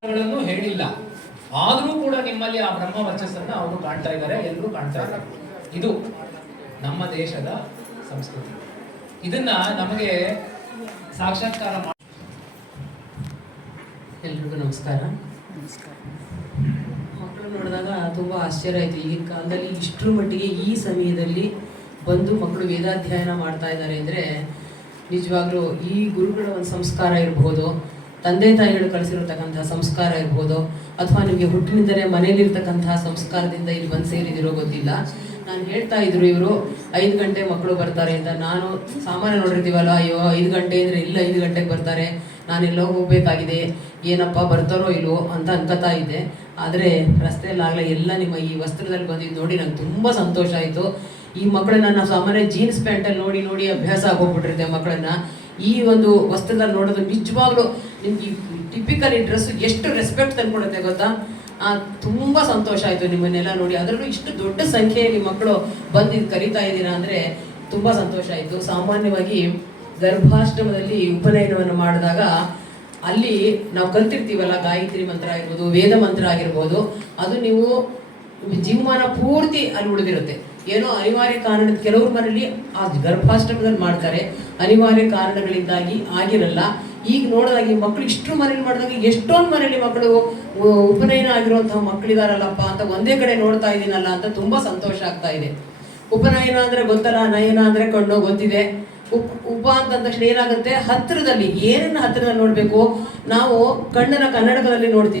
ಪ್ರಾರಂಭ ಹೇಳಿಲ್ಲ. ಆದರೂ ಕೂಡ ನಿಮ್ಮಲ್ಲಿ ಆ ಬ್ರಹ್ಮ ವರ್ಚಸ್ಸನ್ನ ಅವರು ಕಾಣ್ತಾ ಇದ್ದಾರೆ ಎಲ್ಲರೂ ಕಾಣ್ತಾ ಇದ್ದಾರೆ. ಇದು ನಮ್ಮ ದೇಶದ ಸಂಸ್ಕೃತಿ. ಇದನ್ನ ನಮಗೆ ಸಾಕ್ಷಾತ್ಕಾರ ಎಲ್ರಿಗೂ ನಮಸ್ಕಾರ. ಮಕ್ಕಳು ನೋಡಿದಾಗ ತುಂಬಾ ಆಶ್ಚರ್ಯ ಆಯ್ತು. ಈಗಿನ ಕಾಲದಲ್ಲಿ ಇಷ್ಟರ ಮಟ್ಟಿಗೆ ಈ ಸಮಯದಲ್ಲಿ ಬಂದು ಮಕ್ಕಳು ವೇದಾಧ್ಯಯನ ಮಾಡ್ತಾ ಇದ್ದಾರೆ ಅಂದರೆ ನಿಜವಾಗ್ಲೂ ಈ ಗುರುಗಳ ಒಂದು ಸಂಸ್ಕಾರ ಇರ್ಬೋದು, ತಂದೆ ತಾಯಿಗಳು ಕಳಿಸಿರತಕ್ಕಂತಹ ಸಂಸ್ಕಾರ ಇರ್ಬೋದು, ಅಥವಾ ನಿಮಗೆ ಹುಟ್ಟಿನಿಂದಲೇ ಮನೇಲಿರ್ತಕ್ಕಂತಹ ಸಂಸ್ಕಾರದಿಂದ ಇಲ್ಲಿ ಬಂದು ಸೇರಿದಿರೋ ಗೊತ್ತಿಲ್ಲ. ನಾನು ಹೇಳ್ತಾ ಇದ್ರು ಇವರು, ಐದು ಗಂಟೆ ಮಕ್ಕಳು ಬರ್ತಾರೆ ಅಂತ ನಾನು ಸಾಮಾನ್ಯ ನೋಡಿರ್ತೀವಲ್ಲ, ಅಯ್ಯೋ, ಐದು ಗಂಟೆ ಅಂದರೆ ಇಲ್ಲ, ಐದು ಗಂಟೆಗೆ ಬರ್ತಾರೆ. ನಾನೆಲ್ಲೋ ಹೋಗ್ಬೇಕಾಗಿದೆ. ಏನಪ್ಪ, ಬರ್ತಾರೋ ಇಲ್ಲೋ ಅಂತ ಅನ್ಕೋತಾ ಇದ್ದೆ. ಆದರೆ ರಸ್ತೆಯಲ್ಲಾಗಲೇ ಎಲ್ಲ ನಿಮ್ಮ ಈ ವಸ್ತ್ರದಲ್ಲಿ ಬಂದಿದ್ದು ನೋಡಿ, ನಂಗೆ ತುಂಬ ಸಂತೋಷ ಆಯಿತು. ಈ ಮಕ್ಕಳನ್ನ ನಾವು ಸಾಮಾನ್ಯ ಜೀನ್ಸ್ ಪ್ಯಾಂಟಲ್ಲಿ ನೋಡಿ ನೋಡಿ ಅಭ್ಯಾಸ ಆಗೋಗ್ಬಿಟ್ಟಿರುತ್ತೆ ಮಕ್ಕಳನ್ನ. ಈ ಒಂದು ವಸ್ತ್ರದಲ್ಲಿ ನೋಡೋದು ನಿಜವಾಗ್ಲೂ ನಿಮ್ಗೆ ಟಿಪಿಕಲ್ ಈ ಡ್ರೆಸ್ ಎಷ್ಟು ರೆಸ್ಪೆಕ್ಟ್ ತಂದ್ಕೊಡುತ್ತೆ ಗೊತ್ತಾ? ಆ, ತುಂಬಾ ಸಂತೋಷ ಆಯ್ತು ನಿಮ್ಮನ್ನೆಲ್ಲ ನೋಡಿ. ಅದರಲ್ಲೂ ಇಷ್ಟು ದೊಡ್ಡ ಸಂಖ್ಯೆಯಲ್ಲಿ ಮಕ್ಕಳು ಬಂದು ಇದ್ ಕರಿತಾ ಇದ್ದೀರಾ ಅಂದ್ರೆ ತುಂಬಾ ಸಂತೋಷ ಆಯ್ತು. ಸಾಮಾನ್ಯವಾಗಿ ಗರ್ಭಾಷ್ಟಮದಲ್ಲಿ ಉಪನಯನವನ್ನು ಮಾಡಿದಾಗ ಅಲ್ಲಿ ನಾವು ಕಲ್ತಿರ್ತೀವಲ್ಲ ಗಾಯತ್ರಿ ಮಂತ್ರ ಆಗಿರ್ಬೋದು ವೇದ ಮಂತ್ರ ಆಗಿರ್ಬೋದು ಅದು ನೀವು ಜೀವಮಾನ ಪೂರ್ತಿ ಅಲ್ಲಿ ಉಳಿದಿರುತ್ತೆ. ಏನೋ ಅನಿವಾರ್ಯ ಕಾರಣ ಕೆಲವ್ರ ಮನೆಯಲ್ಲಿ ಆ ಗರ್ಭಾಷ್ಟಮದಲ್ಲಿ ಮಾಡ್ತಾರೆ. ಅನಿವಾರ್ಯ ಕಾರಣಗಳಿಂದಾಗಿ ಆಗಿರಲ್ಲ. ಈಗ ನೋಡಿದಾಗ ಮಕ್ಕಳು ಇಷ್ಟು ಮನೇಲಿ ಮಾಡಿದಾಗ ಎಷ್ಟೊಂದು ಮನೇಲಿ ಮಕ್ಕಳು ಉಪನಯನ ಆಗಿರುವಂತಹ ಮಕ್ಕಳಿದಾರಲ್ಲಪ್ಪ ಅಂತ ಒಂದೇ ಕಡೆ ನೋಡ್ತಾ ಇದ್ದೀನಲ್ಲ ಅಂತ ತುಂಬಾ ಸಂತೋಷ ಆಗ್ತಾ ಇದೆ. ಉಪನಯನ ಅಂದ್ರೆ ಗೊತ್ತಲ್ಲ, ನಯನ ಅಂದ್ರೆ ಕಣ್ಣು ಗೊತ್ತಿದೆ. ಉಪ್, ಉಪ ಅಂತ ಏನಾಗುತ್ತೆ? ಹತ್ತಿರದಲ್ಲಿ, ಏನನ್ನ ಹತ್ತಿರದಲ್ಲಿ ನೋಡ್ಬೇಕು? ನಾವು ಕಣ್ಣನ ಕನ್ನಡಕದಲ್ಲಿ ನೋಡ್ತೀವಿ.